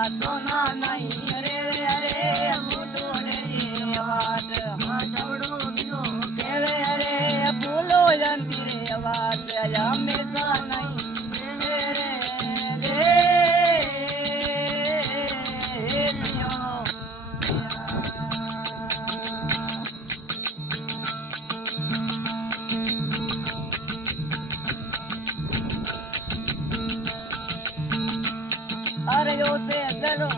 તારા સોના નહીં રે રે મોટો રે વાત હટવડો બીરો કેવે રે ભૂલો જંતી રે વાત હંમેશા નહીં રે રે अरे यो से जड़ो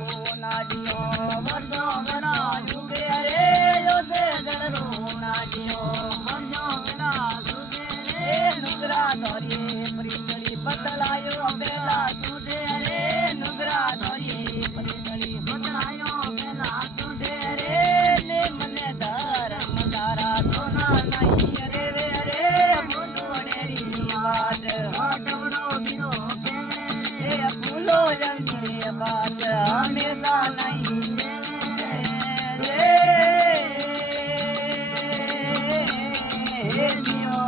नाडियो वर्जो बना झुके रे यो से जड़ो नाडियो वर्जो बना झुके रे नुगरा धोरिए परितड़ी बदलायो बेला टूटे रे नुगरा धोरिए परितड़ी बदलायो बेला टूटे रे ले मने धर्म दारा सोना नहीं रे रे मोटो डेरी वाट हटवड़ो बिरो भूलो जंती बात हमेशा नहीं रे जियो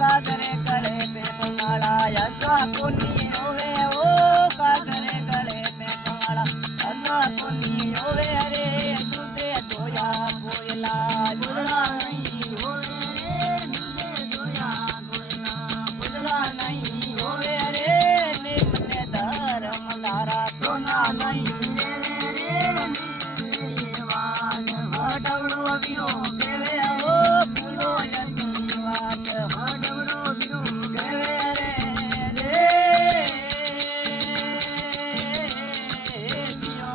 कागरे गले पे तुम्हारा ऐसा पुनी होवे ओ कागरे गले पे तुम्हारा ऐसा पुनी होवे रे तुझे धोया कोयला जुड़ना नहीं होवे रे तुझे धोया कोयला जुड़ना नहीं होवे रे ने मने धर्म धारा सोना नहीं रे वान हटवड़ो बिरो केवे ओ भूलो जंती वात हटवड़ो बिरो केवे रे जियो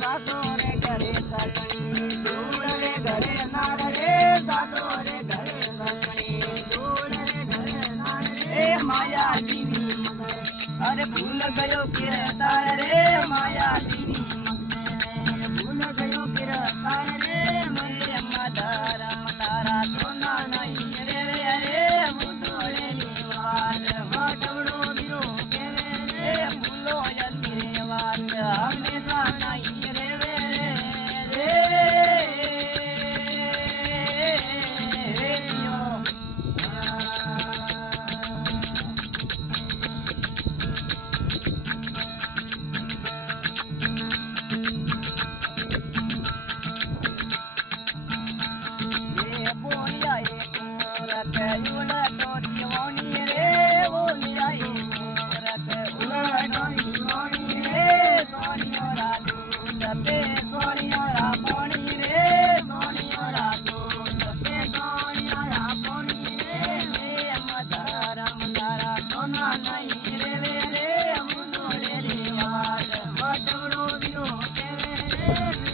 सातो रे घरे सगणी दूर रे घरे नार रे सातो रे घरे सगणी दूर रे घरे नार रे माया दीनी मगर अरे भूल गयो किरतार रे माया दीनी मगर भूल गयो किरतार रे मरे मदार मदारा सोना नहीं रे रे मुटो रे वार हटवड़ो बिरो केवे रे भूलो जंती रे वात हमेशा नहीं रे Hey!